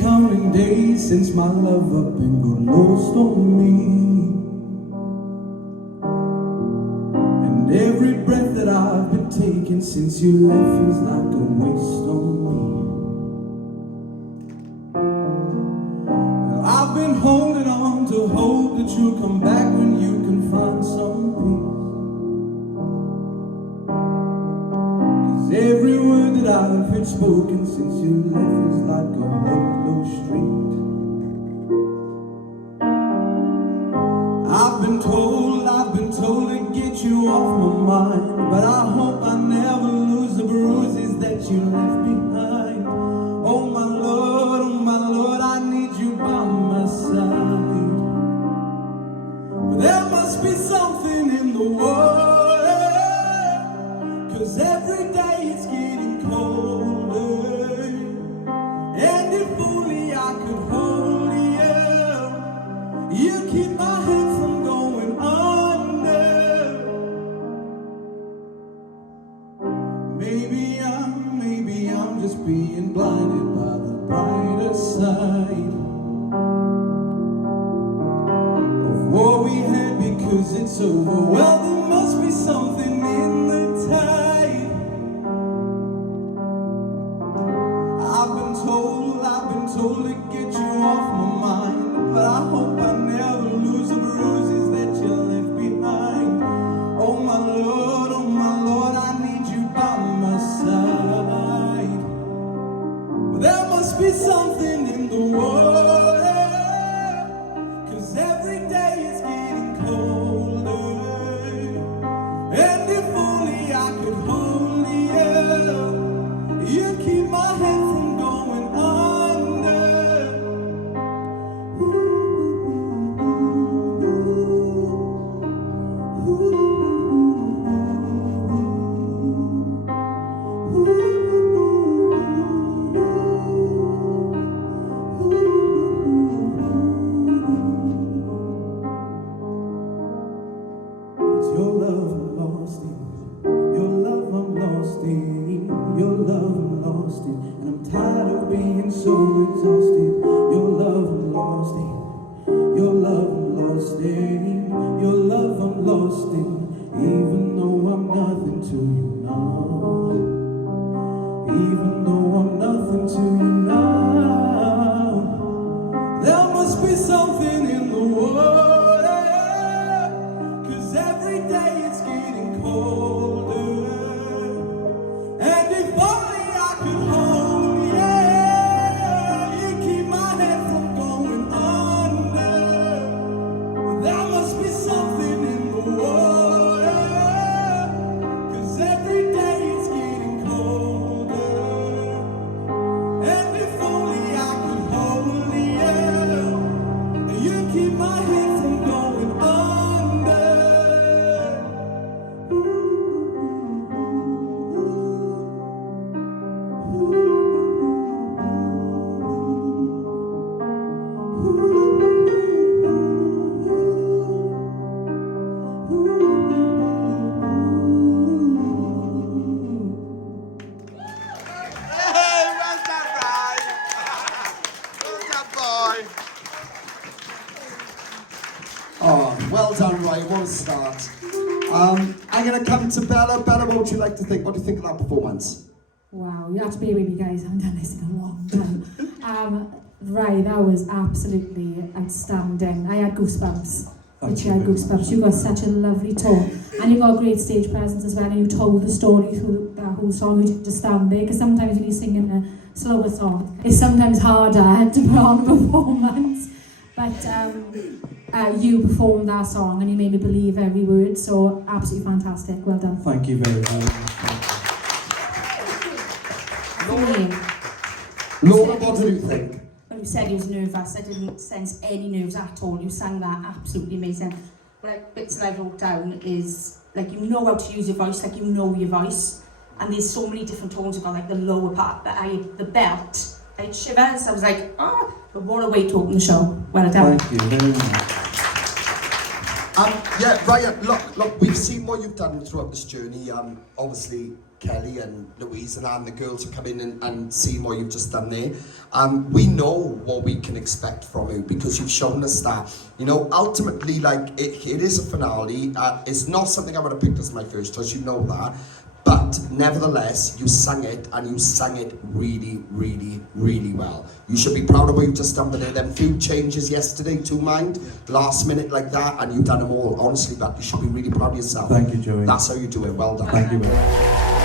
counting days since my love up and got lost on me. And every breath that I've been taking since you left feels like a waste on me. Well, I've been holding on to hope that you'll come back when you can find some peace. Every word that I've heard spoken since you left is like a hopeless street. I've been told to get you off my mind, but I hope I never lose the bruises that you left behind. Oh my Lord, I need you by my side. But there must be something in the water, 'cause every day it's getting colder. And if only I could hold you, you keep my head from going under. Maybe I'm just being blinded by the brighter side of what we had, because it's over. Well, there must be something in the tide. I've been told to get you off my mind, but I hope I never lose the bruises that you left behind. Oh my Lord, I need you by my side. But there must be something in the water, 'cause every day it's getting colder. And if only I could hold you, you keep my head from going under. It's your love I'm lost in, your love I'm lost in, your love I'm lost in, and I'm tired of being so exhausted. Your love I'm lost in, your love I'm lost in, your love I'm lost in, even though I'm nothing to you now, even though I'm nothing to you now. There must be something in the water, 'cause every day it's getting colder. And if only I could hold you keep my head from going under. There must be something in the water, 'cause every day it's getting colder. And if only I could hold you keep my head from going under. Hey, well done, Ryan. Well done, boy. Oh, well done, Ray. What a start. I'm going to come to Bella. Bella, what would you like to think? What do you think of that performance? Wow, you have to bear with me, guys. I haven't done this in a long time. Ray, that was absolutely outstanding. I had goosebumps. Literally, I had goosebumps. You got such a lovely tone, and you got a great stage presence as well. And you told the story through that whole song. You didn't just stand there, because sometimes when you're singing a slower song, it's sometimes harder to put on a performance. But you performed that song, and you made me believe every word. So absolutely fantastic. Well done. Thank you very much. Laura, what do you think? When you said he was nervous, I didn't sense any nerves at all. You sang that absolutely amazing. Like bits that I wrote down is like you know how to use your voice, like you know your voice. And there's so many different tones. You've got like the lower part, the belt. I had shivers. I was like, but what a way to open the show. Well done. Thank you very much. Yeah, Ryan, look, we've seen what you've done throughout this journey. Obviously, Kelly and Louise and the girls have come in and seen what you've just done there. We know what we can expect from you because you've shown us that. You know, ultimately, like, it is a finale. It's not something I would have picked as my first choice, you know that. But nevertheless, you sang it, and you sang it really, really, really well. You should be proud of what you've just done with it. Them few changes yesterday to mind, last minute like that, and you've done them all, honestly, but you should be really proud of yourself. Thank you, Joey. That's how you do it. Well done. Thank you.